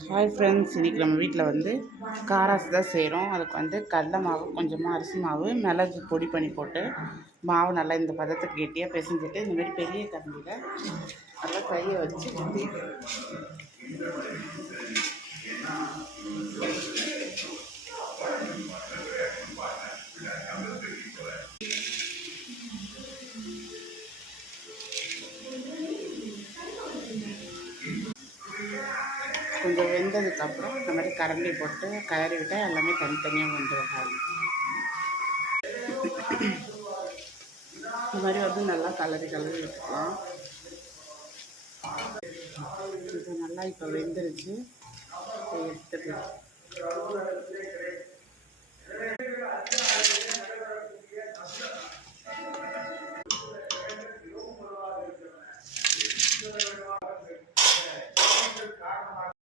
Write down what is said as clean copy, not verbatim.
Hi friends, இன்றைக்கி நம்ம வீட்டில் வந்து காராஸ் தான் செய்கிறோம். அதுக்கு வந்து கடலை மாவு, கொஞ்சமாக அரிசி மாவு, மிளகு பொடி பண்ணி போட்டு மாவு நல்லா இந்த பதத்துக்கு கெட்டியாக பிசைஞ்சிட்டு இந்தமாரி பெரிய கரண்டியில் நல்லா கையை வச்சு ஊற்றி கொஞ்சம் வெந்ததுக்கப்புறம் இந்த மாதிரி கரண்டி போட்டு கலரி விட்டால் எல்லாமே தனித்தனியாக வந்துடும். இந்த மாதிரி வந்து நல்லா கலரி விட்டுக்கலாம். இது நல்லா இப்போ வெந்துருச்சு, எடுத்துக்கலாம்.